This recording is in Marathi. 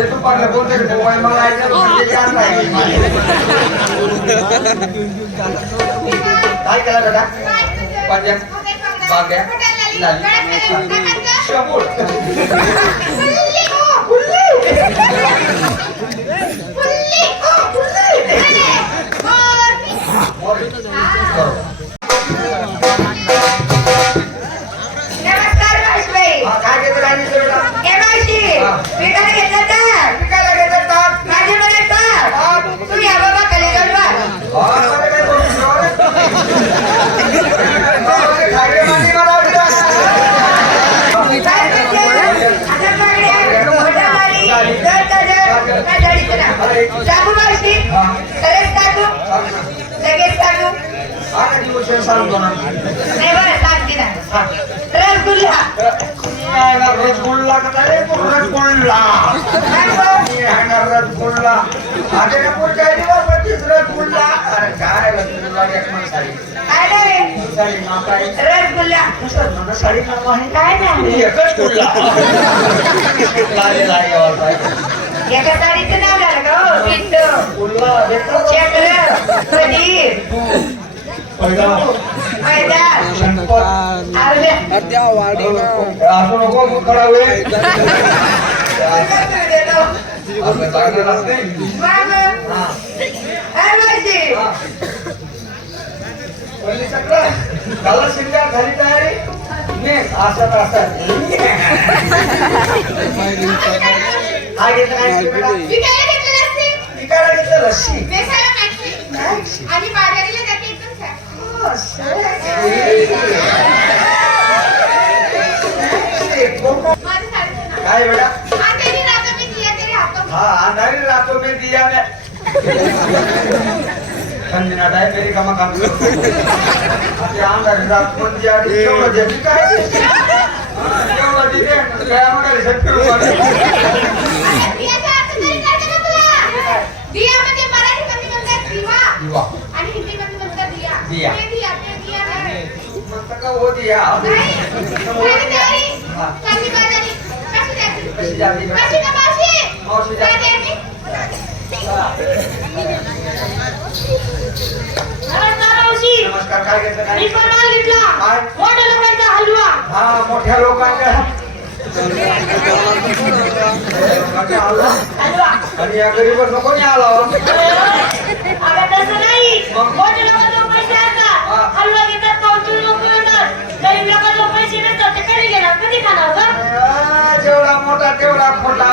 तू पाहिलं बोलते मोबाईल मला काय केला बेटा पाज्या बागड्या लाली शबूळ काय घेतो राणी विकायला घेतलं तर विकायला घेतात ताक माझ्याकडे तर तुम्ही या बाबा खाली जाऊन टाकू मावशी लगेच टाकू लगेच टाकू नाही बरं सांगते ना रसगुल्ला रसगुल्ला का रे रसगुल्ला रसगुल्ला आगे ना पुढच्या रसगुल्ला अरे काय रसगुल्ला एक साडी काय नाही साडी नाव काय रसगुल्ला साडी नाव आहे काय नाही एकच गुल्ला एका साडीचं नाव झालं का हो पिंटू चक्र पनीर मैदा आरले असं नको खडा होईल त्याला शिंगार झाली तयारी असत असत काय घेतलं विकायला घेतलं लस्सी आणि बाजारीला जाते काय बेटा हाँ अंधारी रातों में दिया मैं संजना टाइम मेरी कमा काम अरे अंधारी रात में दिया क्यों जल्दी का है क्यों लगी है क्या मगर सत्य दिया म्हणजे मराठीमध्ये म्हणतात दिवा दिवा आणि हिंदीमध्ये म्हणतात दिया दिया दिया नाही म्हणता का हो दिया कशी बाजारी कशी जाती कशी का मावशी मावशी जाती नमस्कार काय घेतलं काय मोठ्या लोकांचा हलवा हा मोठ्या लोकांच्या हलवा आणि या गरीबात नको नाही आला अगं तसं नाही मोठे लोक जो पैसे असतात हलवा घेतात पावसाळी लोक येतात गरीब लोक जो पैसे नसतात ते कधी घेणार कधी खाणार ग जेवढा मोठा तेवढा खोटा